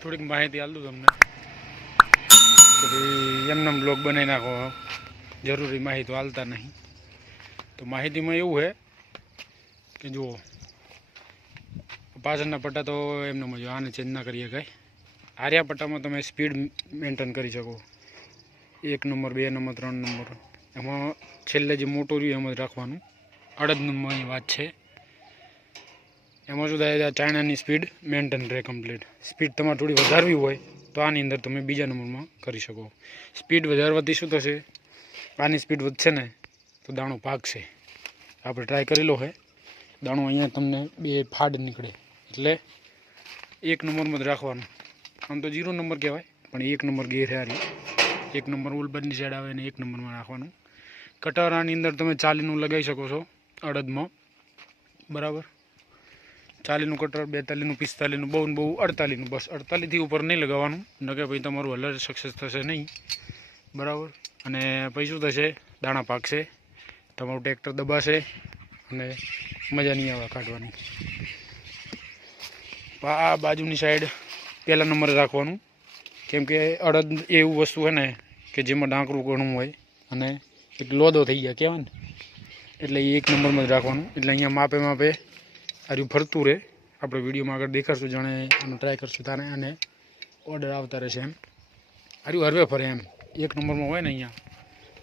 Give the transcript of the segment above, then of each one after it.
થોડીક માહિતી આલ દઉં તમને તો ભાઈ એમને બ્લોગ બનાવી નાખો, જરૂરી માહિતી હાલતા નહીં. તો માહિતીમાં એવું છે કે જુઓ પાછળના પટ્ટા તો એમને મજો આને ચેન્જ ના કરીએ કાંઈ. આર્યા પટ્ટામાં તમે સ્પીડ મેન્ટેન કરી શકો, 1 નંબર 2 નંબર 3 નંબર. એમાં છેલ્લે જે મોટું રહ્યું એમ જ રાખવાનું. અડદમાં વાત છે. એમાં શું થાય, ચાઇનાની સ્પીડ મેન્ટેન રહે કમ્પ્લીટ. સ્પીડ તમારે થોડી વધારવી હોય તો આની અંદર તમે બીજા નંબરમાં કરી શકો. સ્પીડ વધારવાથી શું થશે, આની સ્પીડ વધશે ને તો દાણો પાકશે. આપણે ટ્રાય કરેલો છે, દાણો અહીંયા તમને 2 ફાડ નીકળે. એટલે 1 નંબરમાં જ રાખવાનું. આમ તો 0 નંબર કહેવાય, પણ 1 નંબર ગેર હારી. 1 નંબર ઉલબરની સાઈડ આવે ને 1 નંબરમાં રાખવાનું. કટર આની અંદર તમે 40નું લગાવી શકો છો અડદમાં, બરાબર. 40નું કટર, 42નું, 45નું, બહુ ને બહુ 48નું. બસ 48થી ઉપર નહીં લગાવવાનું, ન કે ભાઈ તમારું હલર સક્સેસ થશે નહીં, બરાબર. અને પછી શું થશે, દાણા પાકશે, તમારું ટ્રેક્ટર દબાશે અને મજા નહીં આવે કાઢવાની. આ બાજુની સાઈડ પહેલા નંબરે રાખવાનું, કેમ કે અડદ એવું વસ્તુ છે ને કે જેમાં ડાંકરું ઘણું હોય અને એક લોદો થઈ ગયા કહેવાય ને, એટલે એ 1 નંબરમાં જ રાખવાનું. એટલે અહીંયા માપે માપે આર્યું ફરતું રહે. આપણે વિડીયોમાં આગળ દેખાડશું, જાણે એનું ટ્રાય કરશું તારે અને ઓર્ડર આવતા રહેશે. એમ આર્યું હરવે ફરે એમ. 1 નંબરમાં હોય ને અહીંયા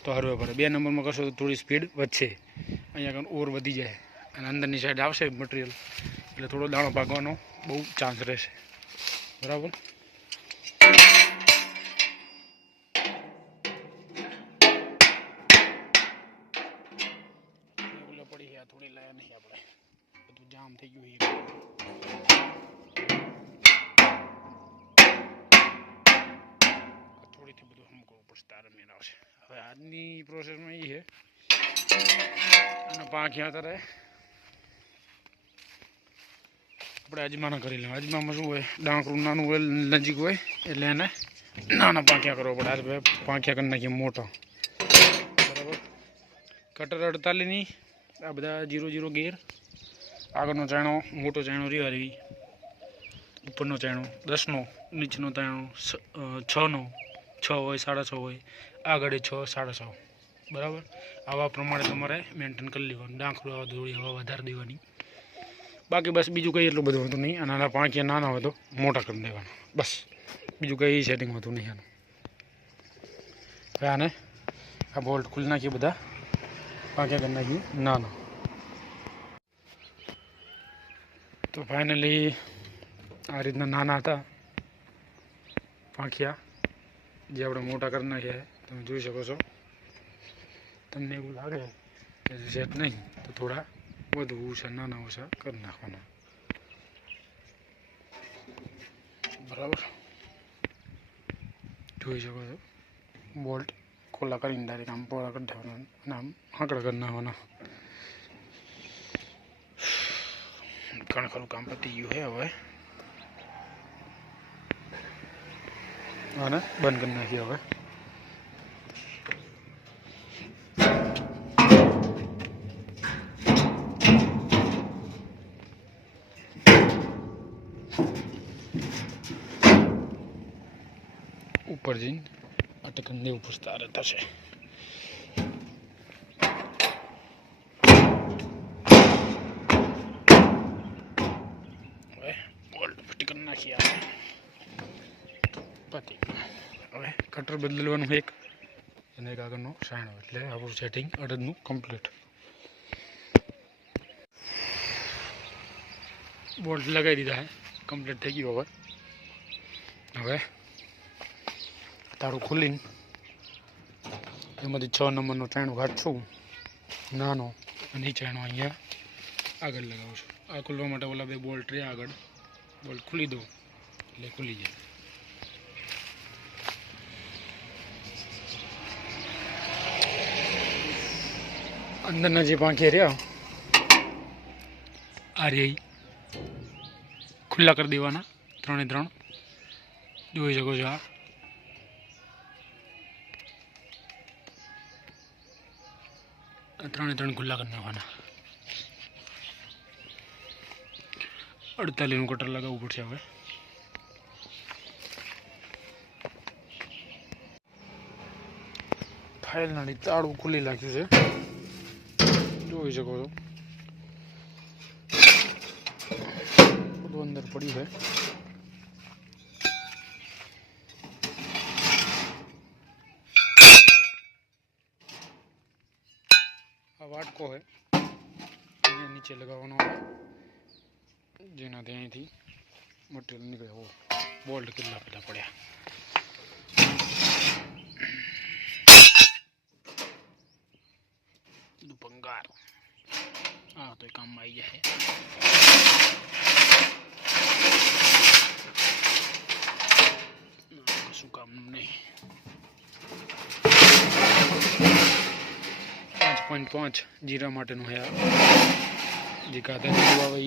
તો હરવે ફરે. 2 નંબરમાં કરશો તો થોડી સ્પીડ વધશે, અહીંયા આગળ ઓર વધી જાય અને અંદરની સાઈડ આવશે મટીરિયલ, એટલે થોડો દાણો પાકવાનો બહુ ચાન્સ રહેશે, બરાબર. પડી ગયા થોડી લાયા નહીં, આપણે બધું જામ થઈ ગયું. થોડીથી બધું હમકવું પડશે, તારે મેળ આવશે. હવે આજની પ્રોસેસમાં એ છે અને પાંખ્યા તારે આપણે અજમાના કરી લેવા. અજમામાં શું હોય, ડાંકરું નાનું હોય, નજીક હોય, એટલે એને નાના પાંખ્યા કરવા પડે. આજે પાંખ્યા કરી નાખીએ મોટા, બરાબર. કટર 48ની, આ બધા 0-0 ગેર. આગળનો ચાયણો મોટો ચાયણો રહ્યો, ઉપરનો ચાયણો 10નો, નીચેનો ચાયણો 6નો, 6 હોય 6.5 હોય, આગળ 6 6.5, બરાબર. આવા પ્રમાણે તમારે મેન્ટેન કરી લેવાનું. ડાંકરું આવા થોડી હવા વધારે દેવાની. બાકી બસ બીજું કંઈ એટલું બધું હોતું નહીં. નાના પાંખિયા નાના હોય તો મોટા કરી દેવાના, બસ. બીજું કંઈ સેટિંગ હોતું નહીં આનું. હવે આને આ બોલ્ટ ખુલ્લી નાખીએ, બધા પાંખ્યા કરી નાખીએ નાના. તો ફાઇનલી આ રીતના નાના હતા પાંખિયા, જે આપણે મોટા કરી નાખ્યા. તમે જોઈ શકો છો. તમને એવું લાગે કે સેટ નહીં તો થોડા વધુ ઓછા, નાના ઓછા કરી નાખવાના, બરાબર. જોઈ શકો છો. બોલ્ટ ખોલા કરીને ડાયરેક્ટ આમ પોળા કરી દેવાના અને આમ આંકડા કરી નાખવાના. ઘણું ખરું કામ પતી ગયું છે. હવે આને બંધ કરી નાખીએ. હવે ઉપર જઈને અટકન દેવું પડશે, તારે થશે. હવે બોલ્ટ ફિટ કરી નાખીએ આપણે, પતી. હવે કટર બદલવાનું એક અને એક આગળનો સાયણો, એટલે આપણું સેટિંગ અડદનું કમ્પ્લીટ. બોલ્ટ લગાવી દીધા છે, કમ્પ્લીટ થઈ ગયું. હવે તારું ખુલીને એમાંથી 6 નંબરનો ચાયણો કાઢશું નાનો, અને એ ચાયણો અહીંયા આગળ લગાવું છું. આ ખુલવા માટે ઓલા 2 બોલ્ટ રહ્યા આગળ, બોલ્ટ ખુલી દો એટલે ખુલી જાય. અંદરના જે પાંખિયા રહ્યા આ રે ખુલ્લા કરી દેવાના, 3 જોઈ શકો છો. આ 3 ખુલ્લા કરી નાખવાના. 48નું કટર લગાવવું પડશે. હવે ફાઇલ ના તાળું ખુલી નાખ્યું છે, જોઈ શકો છો બધું અંદર પડ્યું છે. આ વાટકો છે, અહીંયા નીચે લગાવવાનો આવે, જેનાથી અહીંથી મટીરિયલ નીકળે. હો બોલ્ટ કેટલા બધા પડ્યા. ભંગાર હા તો કામમાં આવી જાય. કશું કામનું નહીં. 5.5 જીરા માટેનું હે, જે ગાધા જેવું આવે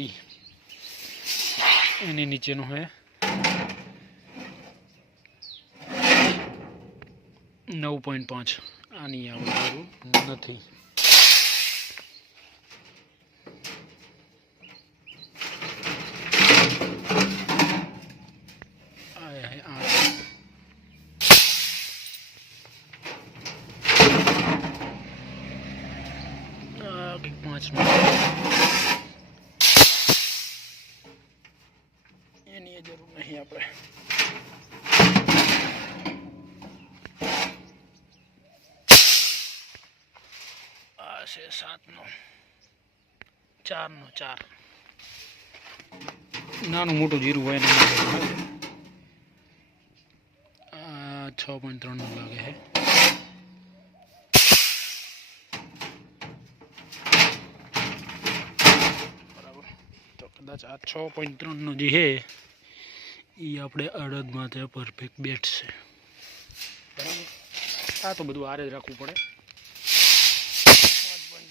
એની નીચેનું હે. 9.5 આની આવવાનું નથી. એની જરૂર નહીં આપણે. આ છે 7નો 4નો 4 નાનું મોટું જીરું હોય એના માટે. આ 6.3 નું લાગે છે. કદાચ આ 6.3 નો જે છે એ આપણે અડદ માટે પરફેક્ટ બેટ છે, બરાબર. આ તો બધું આરે જ રાખવું પડે.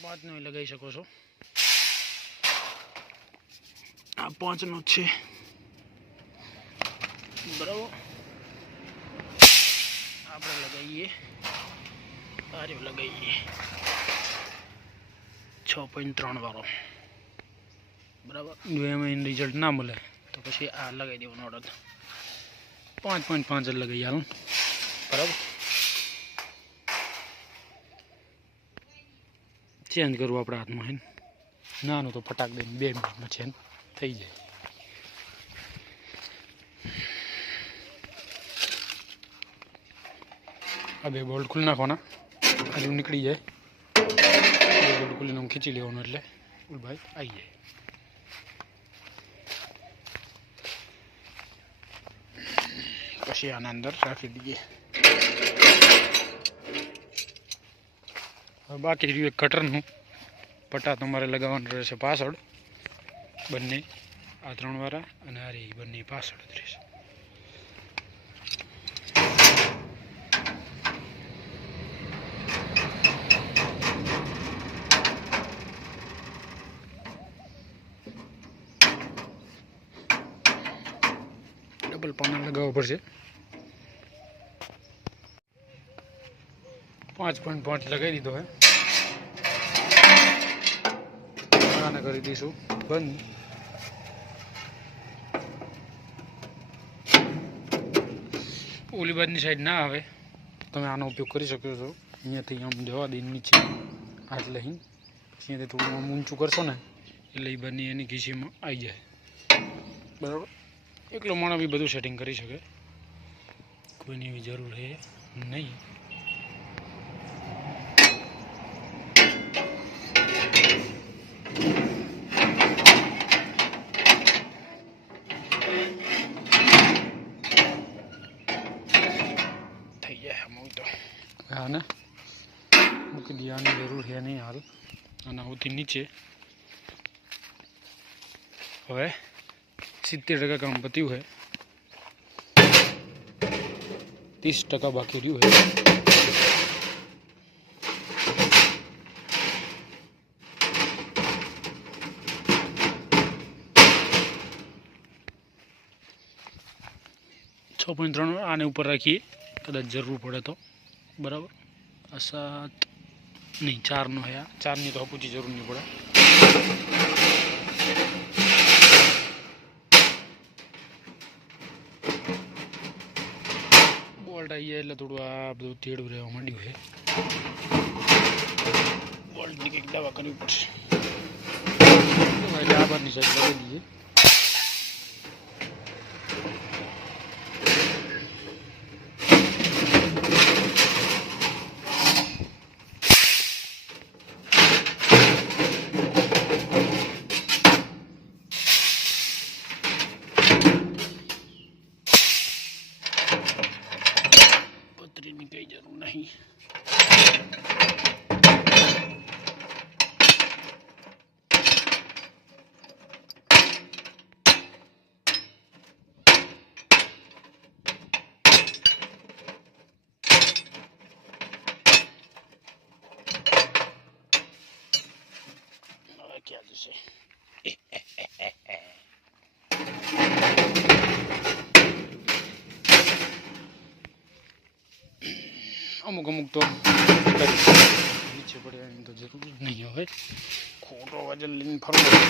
5.5 નો લગાવી શકો છો. આ 5 નો છે, બરાબર. આપણે લગાવીએ, આરે લગાવીએ 6.3 વાળો, બરાબર. જો એમાં રિઝલ્ટ ના મળે તો પછી આ લગાવી દેવાનો અડદ. 5.5 જ લગાવી હાલ, બરાબર. ચેન્જ કરવું આપણે હાથમાં હે, નાનું તો ફટાક દઈને 2 મિનિટમાં ચેન્જ થઈ જાય. આ 2 બોલ્ટ ખુલી નાખવાના, હજુ નીકળી જાય. 2 બોલ્ટ ખુલીને ખીચી લેવાનું એટલે ભાઈ આવી જાય. પછી આના અંદર રાખી દઈએ. બાકી રહ્યું એક કટરનું પટ્ટા તમારે લગાવવાનું રહેશે પાછળ, બંને આ 3 વાળા અને આ બંને પાછળ જ રહેશે. ડબલ પાના લગાવવા પડશે. 5.5 લગાવી દીધો હે. આને કરી દઈશું બંધ. ઓલી બાજુની સાઈડ ના આવે તમે આનો ઉપયોગ કરી શકો છો. અહીંયાથી આમ જવા દઈ નીચે હાથ લઈને અહીંયાથી થોડું આમ ઊંચું કરશો ને એટલે એ બંને એની ખીસીમાં આવી જાય, બરાબર. એકલો માણસ બી બધું સેટિંગ કરી શકે, કોઈની એવી જરૂર છે નહીં. થઈ જાય આમાં તો. આને મૂકી દઈએ, આની જરૂર છે નહીં હાલ. આના સૌથી નીચે હવે 70% કામ પત્યું છે, 30% બાકી રહ્યું છે. આને ઉપર રાખીએ કદાચ જરૂર પડે તો, બરાબર. આ 7 નહીં 4નો છે. આ 4ની તો પૂછી જરૂર નહીં પડે. બોલ્ટ આવી જાય એટલે થોડું આ બધું તેડું રહેવા માંડ્યું છે. બોલ્ટની કંઈક દવા કરવી પડશે એટલે આ બારની સાઈડ લગાવી દઈએ. પતરીની કઈ જરૂર નહીં. હવે ક્યાં જશે? અમુક અમુક તો નીચે પડવાની તો જરૂર નહીં હોય. ખોટો વજન લઈને ફરવું.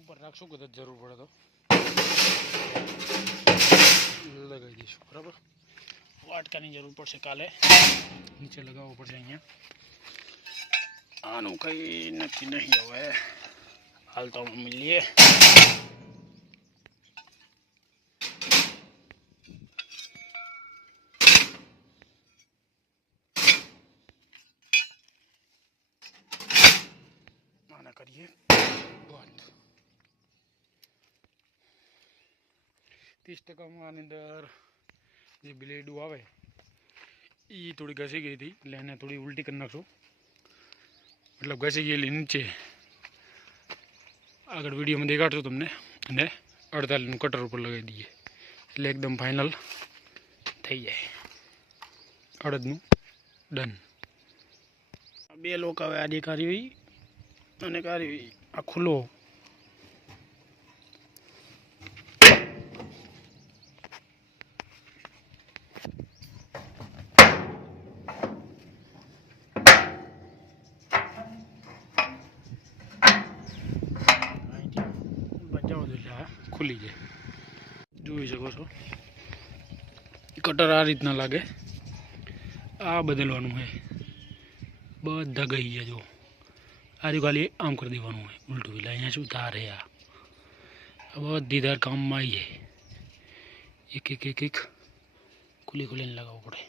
ઉપર રાખશું કદાચ જરૂર પડે તો લગાવી દઈશું. બરાબર, વાટકાની જરૂર પડશે કાલે, નીચે લગાવવો પડશે. અહીંયા આનું કંઈ નક્કી નહીં. હવે હાલ તો મળીએ. આને કરીએ બંધ. 30% આની અંદર જે બ્લેડું આવે એ થોડી ઘસી ગઈ હતી એટલે એને થોડી ઉલટી કરી નાખશું. મતલબ ઘસી ગયેલી નીચે આગળ વિડીયોમાં દેખાડશું તમને. અને 48નું કટર ઉપર લગાવી દઈએ એટલે એકદમ ફાઇનલ થઈ જાય. અડદનું ડન. બે લોકો હવે આડી કાઢી અને કાઢી આ ખુલ્લો ખુલી જાય. જોઈ શકો છો કટર આ રીતના લાગે. આ બદલવાનું હોય. બધા ગઈ ગયા જો. આજે ખાલી આમ કરી દેવાનું હોય ઉલટું. એટલે અહીંયા શું તાર હે આ બધી ધાર કામમાં આવી જાય. એક એક એક એક ખુલી ખુલીને લગાવવું પડે.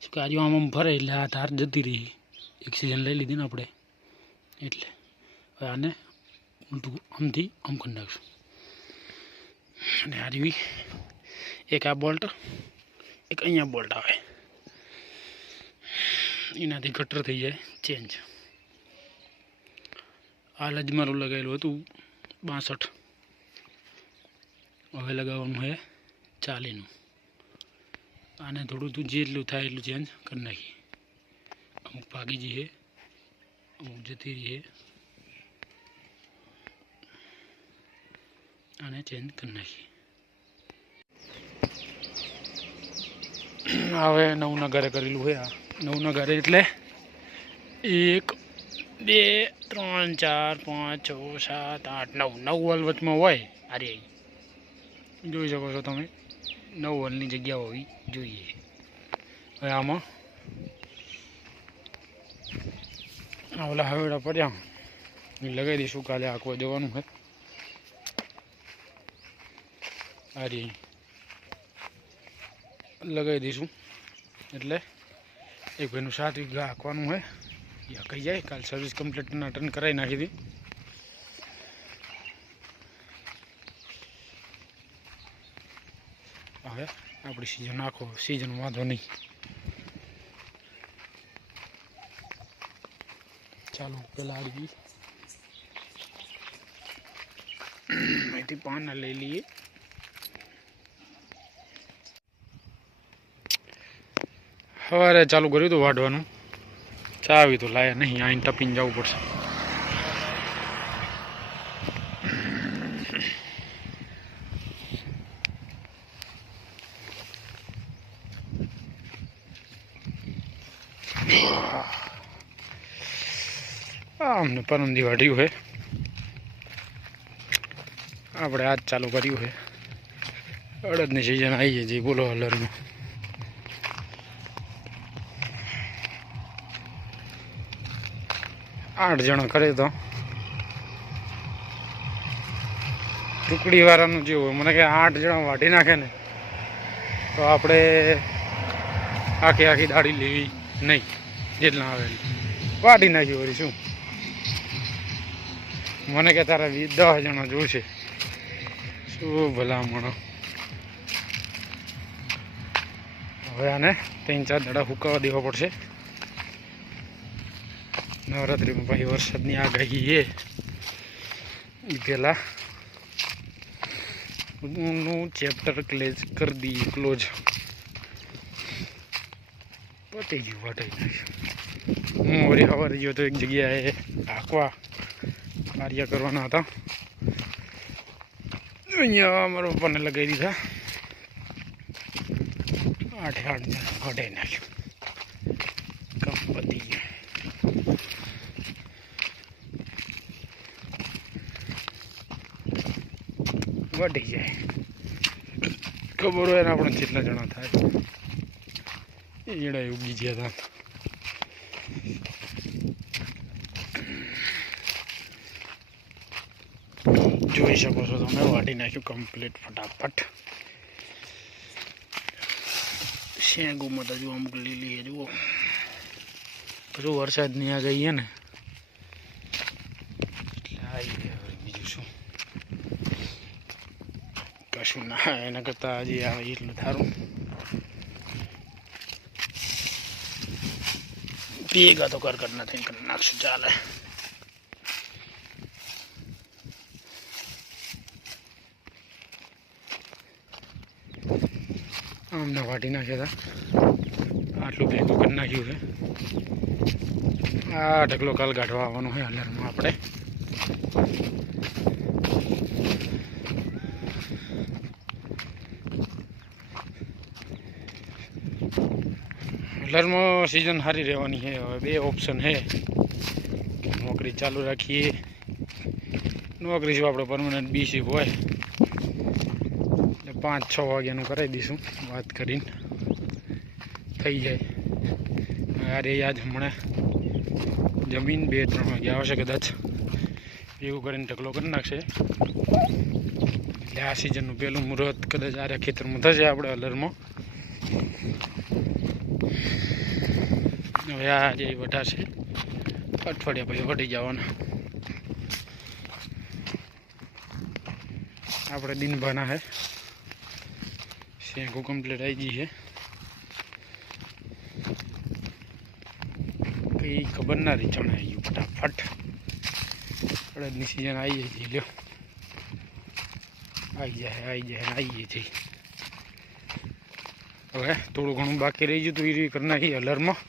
શું કે આજે આમ ફરે એટલે આ તાર જતી રહી. ઓક્સિજન લઈ લીધી ને આપણે એટલે હવે આને ઉલટું આમથી આમ કરી નાખશું. અને આ રીવી એક આ બોલ્ટ, એક અહીંયા બોલ્ટ આવે, એનાથી કટર થઈ જાય ચેન્જ. હાલ જ મારું લગાવેલું હતું 62. હવે લગાવવાનું છે 40નું. આને થોડું તું જેટલું થાય એટલું ચેન્જ કરી નાખીએ. અમુક ભાગી જઈએ, અમુક જતી રહીએ. આને ચેન્જ કરી નાખીએ. હવે 9ના ઘરે કરેલું હોય. આ 9ના ઘરે એટલે 1 2 3 4 5 6 7 8 9 9 વલ વચમાં હોય. અરે જોઈ શકો છો તમે 9 વલની જગ્યા હોવી જોઈએ. હવે આમાં ઓલા હવેડા પડ્યા લગાવી દઈશું. કાલે આંકવા દેવાનું હોય. આ રી લગાવી દઈશું એટલે એક ભાઈનું 7 વીઘા હાંકવાનું હોય. એ હાંકાઈ જાય. કાલ સર્વિસ કમ્પ્લીટના ટર્ન કરાવી નાખી હતી. હવે આપણી સિઝન આખો સિઝન વાંધો નહીં. ચાલો પેલા આવી અહીંથી પાના લઈ લઈએ. સવારે ચાલુ કર્યું હતું વાઢવાનું, ચાવી તો લાયા નહીં, આઈને ટપીને જવું પડશે. અમને પરમદી વાઢ્યું છે, આપણે આજ ચાલુ કર્યું છે. અડદની સિઝન આવી છે, બોલો હલરમાં 8 જણા કરે તો ટુકડી વાળાનું જેવું મને કે 8 જણા વાઢી નાખે ને તો આપણે આખી દાડી લેવી નહીં, જેટલા આવે વાઢી નાખ્યું વળી શું. મને કે તારા 10 જણા જોશે, શું ભલામણો. હવે આને 3-4 દાડા હુકાવા દેવા પડશે. નવરાત્રિમાં પછી વરસાદની આગાહી એ પહેલાં નું ચેપ્ટર કરી દઈએ ક્લોઝ. પતી ગયું વાટાઈ નાખ્યું. હું વળી સવારે ગયો તો એક જગ્યાએ આંકવા કાર્ય કરવાના હતા, અહીંયા મારા પપ્પાને લગાવી દીધા. 8 જણા વાટાઈ નાખ્યું, કામ પતી ગયું. વટી જાય ખબર હોય ને આપણે કેટલા જણા થાય. એડા ઉગી ગયા હતા. જોઈ શકો છો તમે, વાટી નાખ્યું કમ્પ્લીટ ફટાફટ. શેંગુમાં તો જો અમુક લીલી જુઓ, બધું વરસાદની આ ગઈ ને એટલે આવી ગયા. બીજું શું, કશું ના એના કરતાં હજી આવે એટલું સારું. ભેગા તો કર ના થઈને કરી નાખશું, ચાલે. આમને વાટી નાખ્યા હતા, આટલું ભેગું કરી નાખ્યું છે. આ ઢગલો કાલ કાઢવા આવવાનો હોય હલરમાં આપણે. હલરમાં સિઝન સારી રહેવાની છે. હવે 2 ઓપ્શન છે, નોકરી ચાલુ રાખીએ, નોકરી જો આપણે પરમનન્ટ બી શિપ હોય એટલે 5-6 વાગ્યાનું કરાવી દઈશું, વાત કરીને થઈ જાય. અરે યાદ હમણાં જમીન 2-3 વાગે આવશે કદાચ, એવું કરીને ઢગલો કરી નાખશે. એટલે આ સિઝનનું પહેલું મુહૂર્ત કદાચ આરે ખેતરમાં થશે આપણે હલરમાં. હવે આ જે વટાશે અઠવાડિયા પછી વટી જવાના. આપણે દિનભાના હે શેંગું કમ્પ્લીટ આવી ગઈ છે. કંઈ ખબર ના રહી, ચણા આવી ગયું ફટાફટ. અડદની સિઝન આવી જાય, લ્યો આવી જાય છે. હવે થોડું ઘણું બાકી રહી ગયું તો એ કરી નાખી હલરમાં,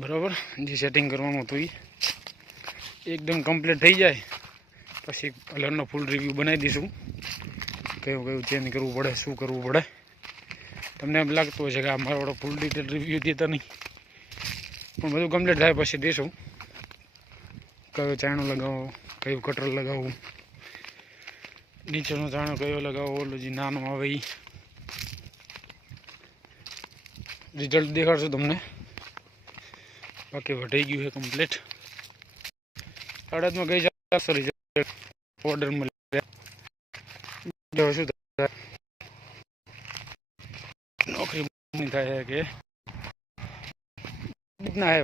બરાબર. જે સેટિંગ કરવાનું હતું એ એકદમ કમ્પ્લીટ થઈ જાય પછી કલરનો ફૂલ રિવ્યૂ બનાવી દઈશું. કયું ચેન્જ કરવું પડે, શું કરવું પડે. તમને એમ લાગતું હશે કે આ મારો ફૂલ ડિટેલ રિવ્યૂ દેતા નહીં, પણ બધું કમ્પ્લીટ થાય પછી દઈશું. કયો ચાણો લગાવો, કયું કટર લગાવવું, નીચેનો ચાણો કયો લગાવો, ઓલો જે નાનો આવે એ રિઝલ્ટ દેખાડશું તમને. બાકી વટાઈ ગયું છે કમ્પ્લીટ. અડદમાં ગઈ જશે રિઝલ્ટ, ઓર્ડર મળે શું નોકરી થાય કે ના હે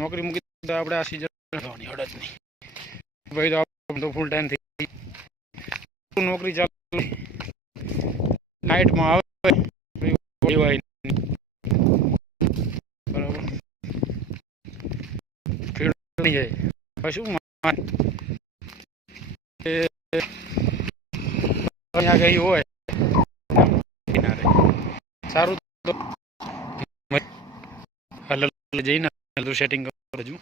નોકરી મૂકી તો આપણે આ સિઝન અડદની ભાઈ તો ફૂલ ટાઈમ થઈ નોકરી ચાલુ નાઇટમાં આવે બરાબર ફીડ જાય પછી શું અહીંયા ગઈ હોય સારું જઈને સેટિંગ કરજો.